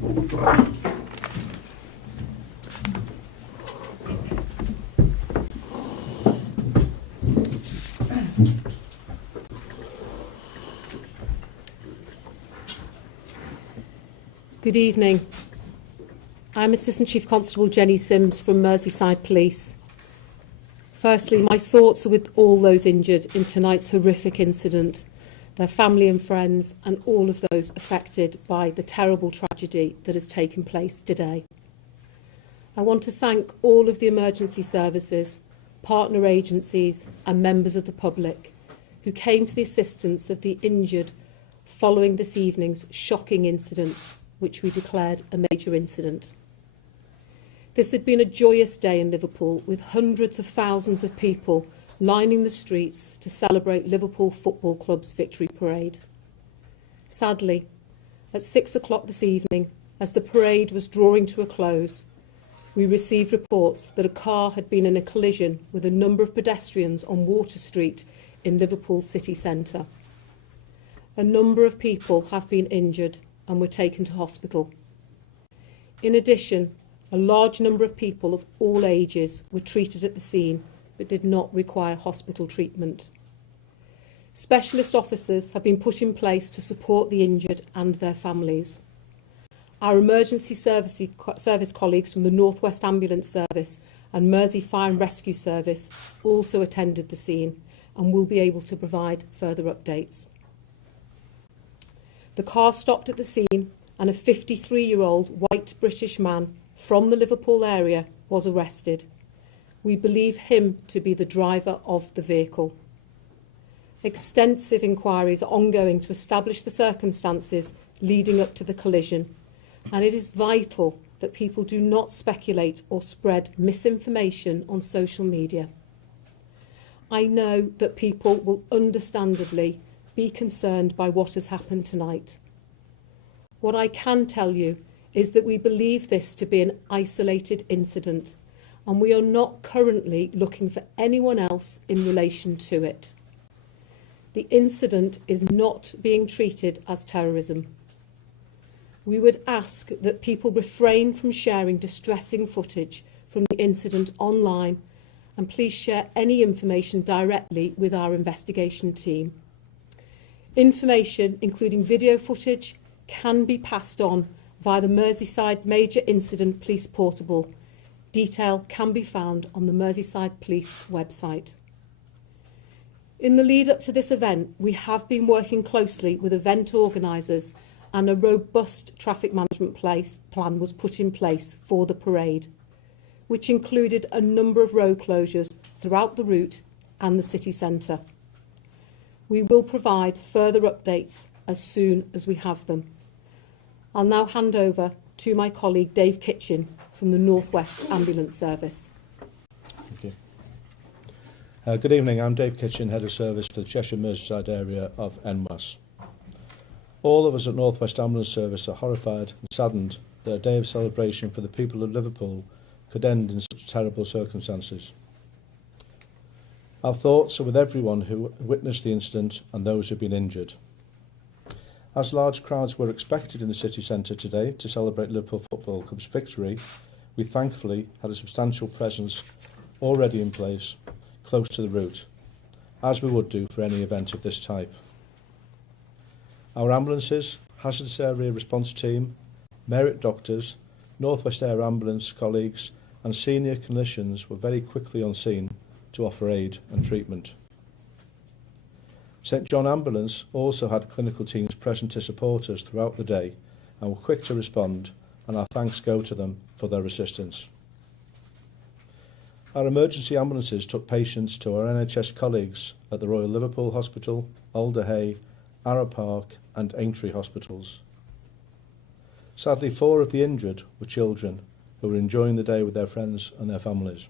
Good evening. I'm Assistant Chief Constable Jenny Sims from Merseyside Police. Firstly, my thoughts are with all those injured in tonight's horrific incident, their family and friends, and all of those affected by the terrible tragedy that has taken place today. I want to thank all of the emergency services, partner agencies and members of the public who came to the assistance of the injured following this evening's shocking incidents, which we declared a major incident. This had been a joyous day in Liverpool, with hundreds of thousands of people lining the streets to celebrate Liverpool Football Club's victory parade. Sadly, at 6 o'clock this evening, as the parade was drawing to a close, we received reports that a car had been in a collision with a number of pedestrians on Water Street in Liverpool city centre. A number of people have been injured and were taken to hospital. In addition, a large number of people of all ages were treated at the scene but did not require hospital treatment. Specialist officers have been put in place to support the injured and their families. Our emergency service colleagues from the North West Ambulance Service and Mersey Fire and Rescue Service also attended the scene and will be able to provide further updates. The car stopped at the scene and a 53-year-old white British man from the Liverpool area was arrested. We believe him to be the driver of the vehicle. Extensive inquiries are ongoing to establish the circumstances leading up to the collision, and it is vital that people do not speculate or spread misinformation on social media. I know that people will understandably be concerned by what has happened tonight. What I can tell you is that we believe this to be an isolated incident, and we are not currently looking for anyone else in relation to it. The incident is not being treated as terrorism. We would ask that people refrain from sharing distressing footage from the incident online, and please share any information directly with our investigation team. Information, including video footage, can be passed on via the Merseyside Major Incident Police Portable. Detail can be found on the Merseyside Police website. In the lead up to this event, we have been working closely with event organisers, and a robust traffic management plan was put in place for the parade, which included a number of road closures throughout the route and the city centre. We will provide further updates as soon as we have them. I'll now hand over to my colleague Dave Kitchen from the North West Ambulance Service. Thank you. Good evening, I'm Dave Kitchen, Head of Service for the Cheshire Merseyside area of NWAS. All of us at North West Ambulance Service are horrified and saddened that a day of celebration for the people of Liverpool could end in such terrible circumstances. Our thoughts are with everyone who witnessed the incident and those who have been injured. As large crowds were expected in the city centre today to celebrate Liverpool Football Club's victory, we thankfully had a substantial presence already in place close to the route, as we would do for any event of this type. Our ambulances, hazardous area response team, merit doctors, North West Air Ambulance colleagues and senior clinicians were very quickly on scene to offer aid and treatment. St John Ambulance also had clinical teams present to support us throughout the day and were quick to respond, and our thanks go to them for their assistance. Our emergency ambulances took patients to our NHS colleagues at the Royal Liverpool Hospital, Alder Hey, Arrow Park and Aintree hospitals. Sadly, 4 of the injured were children who were enjoying the day with their friends and their families.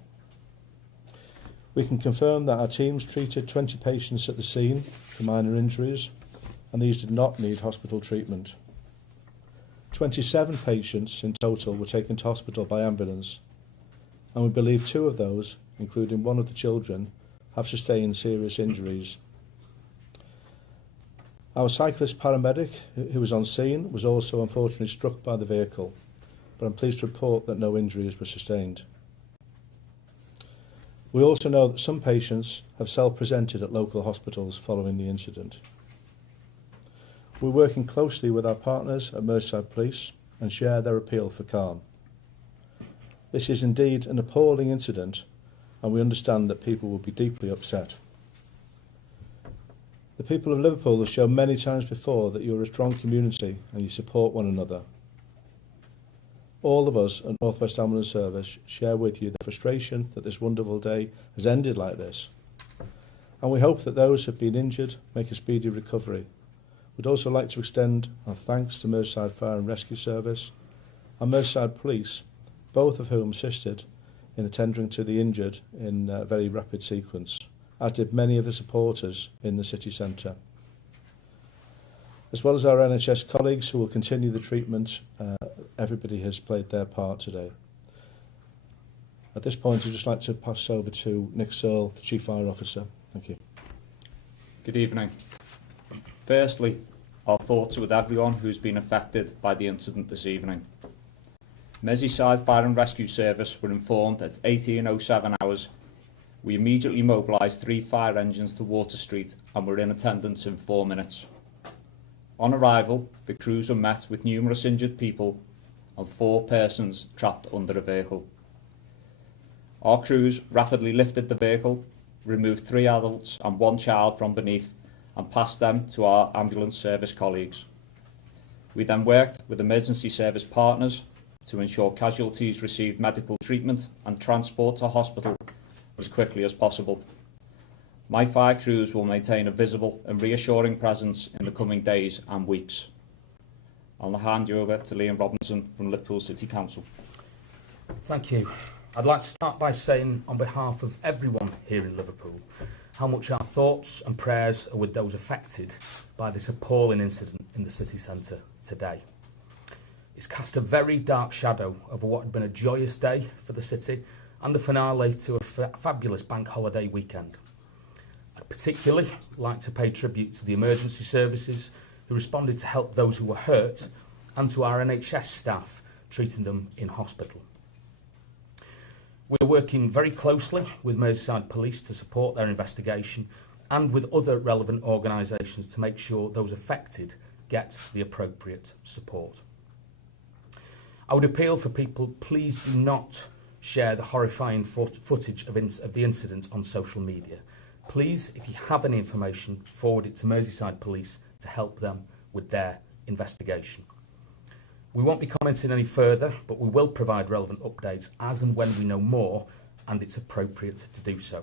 We can confirm that our teams treated 20 patients at the scene for minor injuries, and these did not need hospital treatment. 27 patients in total were taken to hospital by ambulance, and we believe 2 of those, including one of the children, have sustained serious injuries. Our cyclist paramedic, who was on scene, was also unfortunately struck by the vehicle, but I'm pleased to report that no injuries were sustained. We also know that some patients have self-presented at local hospitals following the incident. We're working closely with our partners at Merseyside Police and share their appeal for calm. This is indeed an appalling incident, and we understand that people will be deeply upset. The people of Liverpool have shown many times before that you're a strong community and you support one another. All of us at North West Ambulance Service share with you the frustration that this wonderful day has ended like this, and we hope that those who have been injured make a speedy recovery. We'd also like to extend our thanks to Merseyside Fire and Rescue Service and Merseyside Police, both of whom assisted in attending to the injured in a very rapid sequence, as did many of the supporters in the city centre. As well as our NHS colleagues who will continue the treatment, everybody has played their part today. At this point, I'd just like to pass over to Nick Searle, the Chief Fire Officer. Thank you. Good evening. Firstly, our thoughts are with everyone who's been affected by the incident this evening. Merseyside Fire and Rescue Service were informed at 18:07 hours. We immediately mobilised 3 fire engines to Water Street and were in attendance in 4 minutes. On arrival, the crews were met with numerous injured people and 4 persons trapped under a vehicle. Our crews rapidly lifted the vehicle, removed 3 adults and 1 child from beneath and passed them to our ambulance service colleagues. We then worked with emergency service partners to ensure casualties received medical treatment and transport to hospital as quickly as possible. My fire crews will maintain a visible and reassuring presence in the coming days and weeks. I'll now hand you over to Liam Robinson from Liverpool City Council. Thank you. I'd like to start by saying on behalf of everyone here in Liverpool how much our thoughts and prayers are with those affected by this appalling incident in the city centre today. It's cast a very dark shadow over what had been a joyous day for the city and the finale to a fabulous bank holiday weekend. I'd particularly like to pay tribute to the emergency services who responded to help those who were hurt and to our NHS staff treating them in hospital. We're working very closely with Merseyside Police to support their investigation and with other relevant organisations to make sure those affected get the appropriate support. I would appeal for people, please do not share the horrifying footage of the incident on social media. Please, if you have any information, forward it to Merseyside Police to help them with their investigation. We won't be commenting any further, but we will provide relevant updates as and when we know more and it's appropriate to do so.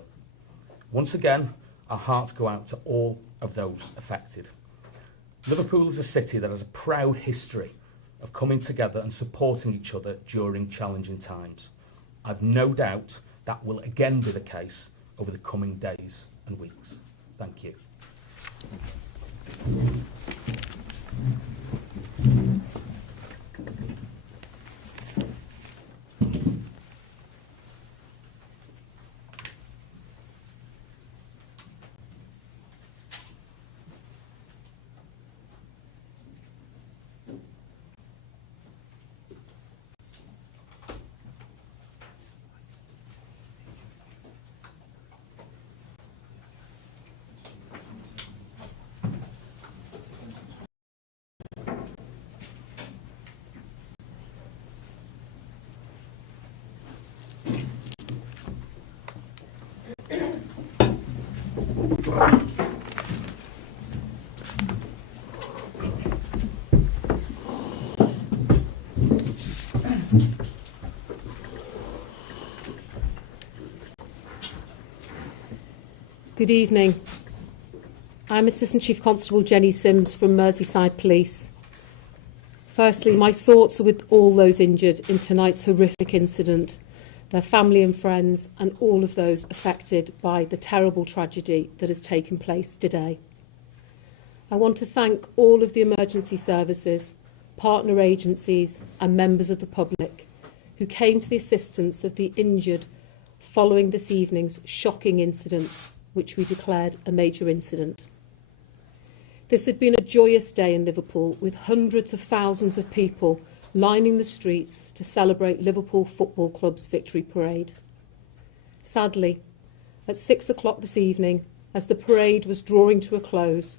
Once again, our hearts go out to all of those affected. Liverpool is a city that has a proud history of coming together and supporting each other during challenging times. I've no doubt that will again be the case over the coming days and weeks. Thank you. Good evening. I'm Assistant Chief Constable Jenny Sims from Merseyside Police. Firstly, my thoughts are with all those injured in tonight's horrific incident, their family and friends, and all of those affected by the terrible tragedy that has taken place today. I want to thank all of the emergency services, partner agencies and members of the public who came to the assistance of the injured following this evening's shocking incidents, which we declared a major incident. This had been a joyous day in Liverpool, with hundreds of thousands of people lining the streets to celebrate Liverpool Football Club's victory parade. Sadly, at 6 o'clock this evening, as the parade was drawing to a close,